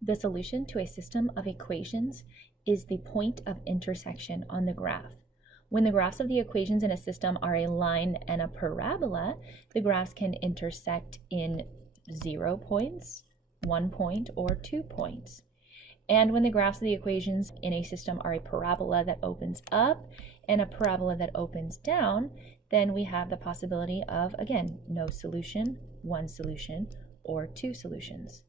The solution to a system of equations is the point of intersection on the graph. When the graphs of the equations in a system are a line and a parabola, the graphs can intersect in 0 points, 1 point, or 2 points. And when the graphs of the equations in a system are a parabola that opens up and a parabola that opens down, then we have the possibility of, again, no solution, one solution, or two solutions.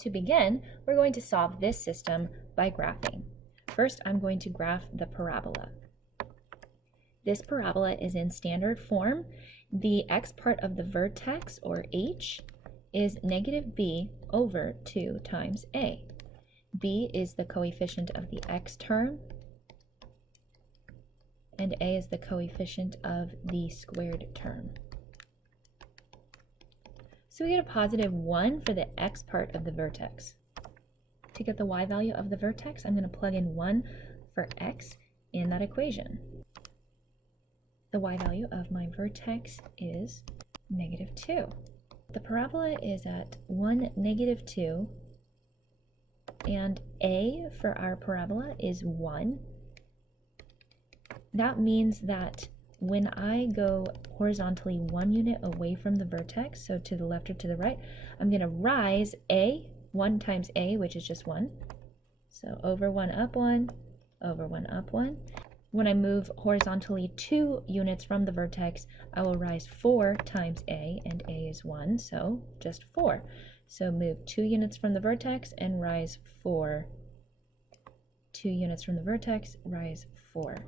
To begin, we're going to solve this system by graphing. First, I'm going to graph the parabola. This parabola is in standard form. The x part of the vertex, or h, is negative b over 2 times a. b is the coefficient of the x term, and a is the coefficient of the squared term. So we get a positive 1 for the x part of the vertex. To get the y value of the vertex, I'm going to plug in 1 for x in that equation. The y value of my vertex is negative 2. The parabola is at 1, negative 2, and a for our parabola is 1. That means that when I go horizontally 1 unit away from the vertex, so to the left or to the right, I'm going to rise a, 1 times a, which is just 1. So over 1, up 1, over 1, up 1. When I move horizontally 2 units from the vertex, I will rise 4 times a, and a is 1, so just 4. So move 2 units from the vertex and rise 4. 2 units from the vertex, rise 4.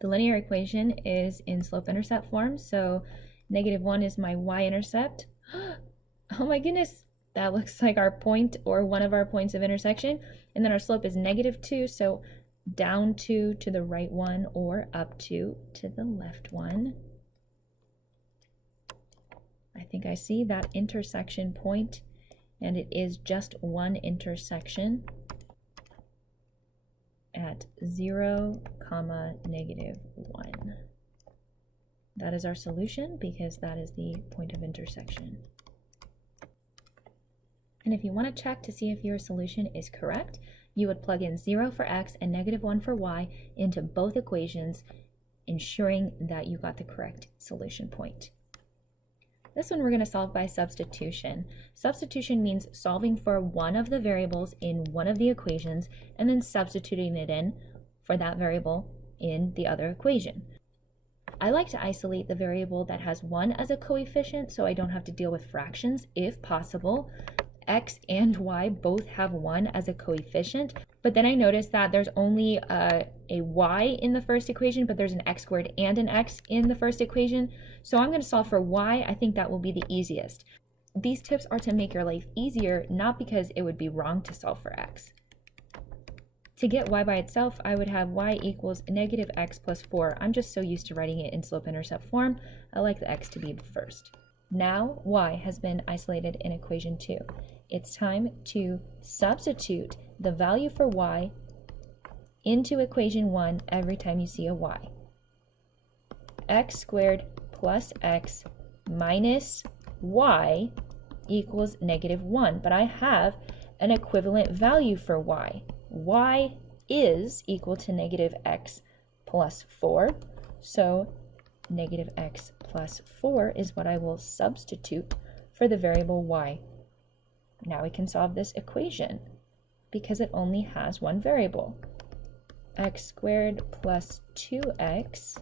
The linear equation is in slope-intercept form, so negative 1 is my y-intercept. Oh my goodness, that looks like our point or one of our points of intersection. And then our slope is negative 2, so down 2 to the right 1 or up 2 to the left 1. I think I see that intersection point, and it is just one intersection at 0, negative 1. That is our solution because that is the point of intersection. And if you want to check to see if your solution is correct, you would plug in 0 for x and negative 1 for y into both equations, ensuring that you got the correct solution point. This one we're going to solve by substitution. Substitution means solving for one of the variables in one of the equations and then substituting it in for that variable in the other equation. I like to isolate the variable that has 1 as a coefficient so I don't have to deal with fractions if possible. X and y both have 1 as a coefficient, but then I noticed that there's only a y in the first equation, but there's an x squared and an x in the first equation. So I'm going to solve for y. I think that will be the easiest. These tips are to make your life easier, not because it would be wrong to solve for x. To get y by itself, I would have y equals negative x plus 4. I'm just so used to writing it in slope-intercept form. I like the x to be first. Now y has been isolated in equation 2. It's time to substitute the value for y into equation 1 every time you see a y. X squared plus x minus y equals negative 1, but I have an equivalent value for y. Y is equal to negative x plus 4, so negative x plus 4 is what I will substitute for the variable y. Now we can solve this equation because it only has one variable. X squared plus 2x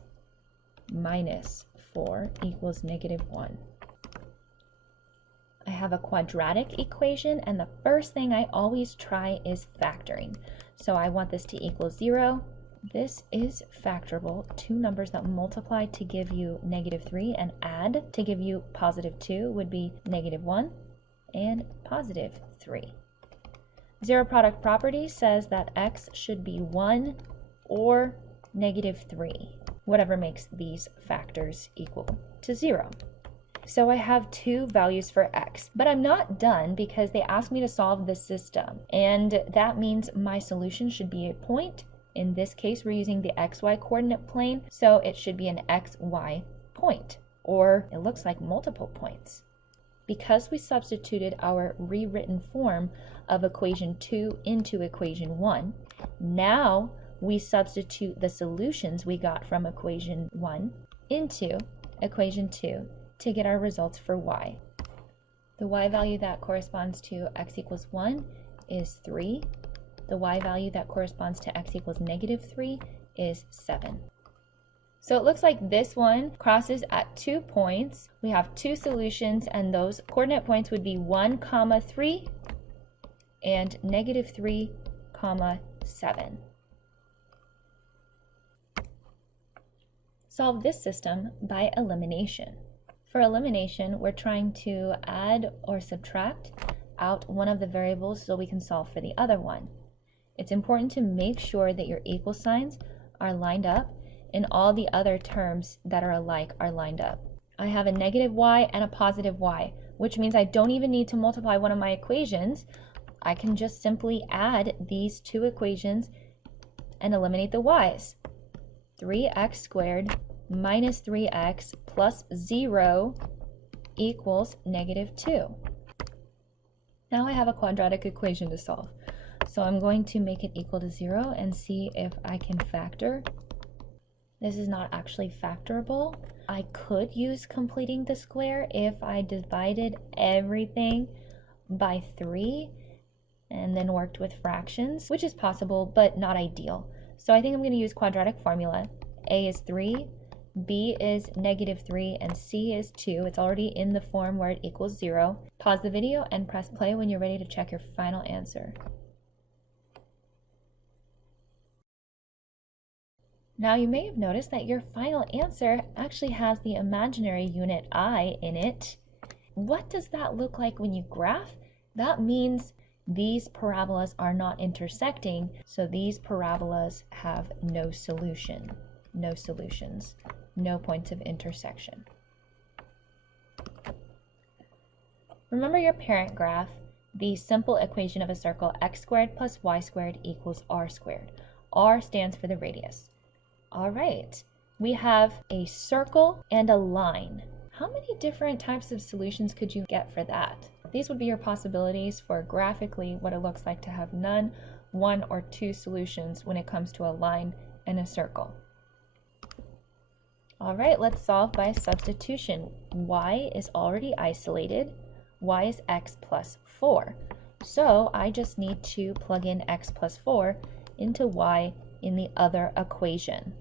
minus 4 equals negative 1. I have a quadratic equation, and the first thing I always try is factoring. So I want this to equal 0. This is factorable. 2 numbers that multiply to give you negative 3 and add to give you positive 2 would be negative 1 and positive 3. Zero product property says that x should be 1 or negative 3, whatever makes these factors equal to 0. So I have 2 values for x, but I'm not done because they asked me to solve this system, and that means my solution should be a point. In this case, we're using the xy coordinate plane, so it should be an xy point, or it looks like multiple points. Because we substituted our rewritten form of equation 2 into equation 1, now we substitute the solutions we got from equation 1 into equation 2 to get our results for y. The y value that corresponds to x equals 1 is 3. The y value that corresponds to x equals -3 is 7. So it looks like this one crosses at 2 points. We have 2 solutions, and those coordinate points would be 1, 3 and -3, 7. Solve this system by elimination. For elimination, we're trying to add or subtract out one of the variables so we can solve for the other one. It's important to make sure that your equal signs are lined up and all the other terms that are alike are lined up. I have a -y and a positive y, which means I don't even need to multiply one of my equations. I can just simply add these 2 equations and eliminate the y's. 3x squared minus 3x plus 0 equals -2. Now I have a quadratic equation to solve. So I'm going to make it equal to 0 and see if I can factor. This is not actually factorable. I could use completing the square if I divided everything by 3 and then worked with fractions, which is possible but not ideal. So I think I'm going to use quadratic formula. A is 3, B is -3, and C is 2. It's already in the form where it equals 0. Pause the video and press play when you're ready to check your final answer. Now you may have noticed that your final answer actually has the imaginary unit I in it. What does that look like when you graph? That means these parabolas are not intersecting, so these parabolas have no solution, no solutions, no points of intersection. Remember your parent graph, the simple equation of a circle x squared plus y squared equals r squared. R stands for the radius. All right, we have a circle and a line. How many different types of solutions could you get for that? These would be your possibilities for graphically what it looks like to have none, 1, or 2 solutions when it comes to a line and a circle. All right, let's solve by substitution. Y is already isolated. Y is x plus 4. So I just need to plug in x plus 4 into y in the other equation.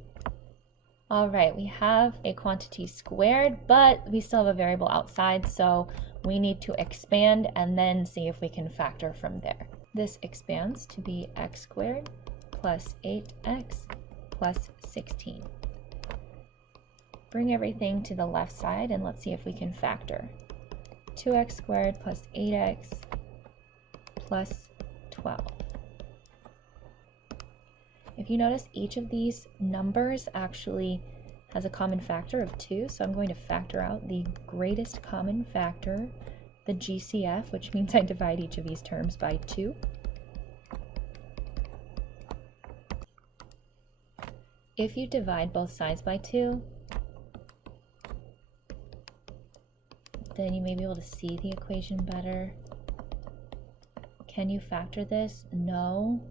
All right, we have a quantity squared, but we still have a variable outside, so we need to expand and then see if we can factor from there. This expands to be x squared plus 8x plus 16. Bring everything to the left side and let's see if we can factor. 2x squared plus 8x plus 12. If you notice, each of these numbers actually has a common factor of 2, so I'm going to factor out the greatest common factor, the GCF, which means I divide each of these terms by 2. If you divide both sides by 2, then you may be able to see the equation better. Can you factor this? No.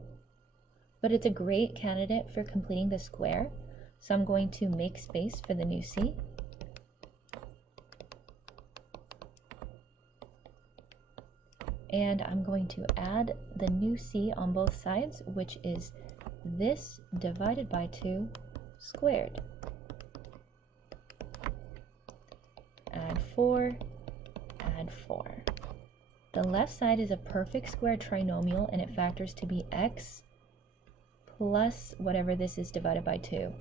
But it's a great candidate for completing the square. So I'm going to make space for the new c. And I'm going to add the new c on both sides, which is this divided by 2 squared. Add 4, add 4. The left side is a perfect square trinomial and it factors to be x plus whatever this is divided by 2.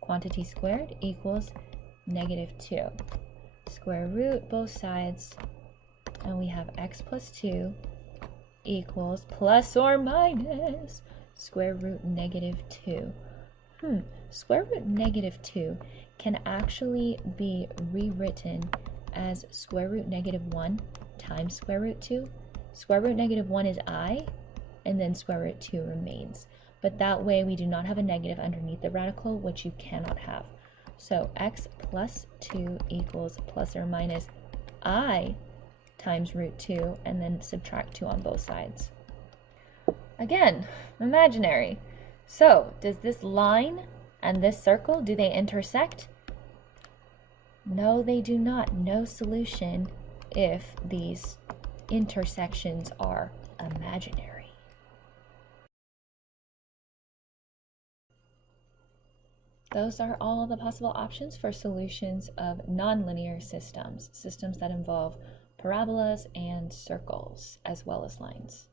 Quantity squared equals -2. Square root both sides, and we have x plus 2 equals plus or minus square root -2. Square root -2 can actually be rewritten as square root -1 times square root 2. Square root -1 is I, and then square root 2 remains. But that way we do not have a negative underneath the radical, which you cannot have. So x plus 2 equals plus or minus I times root 2, and then subtract 2 on both sides. Again, imaginary. So does this line and this circle, do they intersect? No, they do not. No solution if these intersections are imaginary. Those are all the possible options for solutions of nonlinear systems, systems that involve parabolas and circles as well as lines.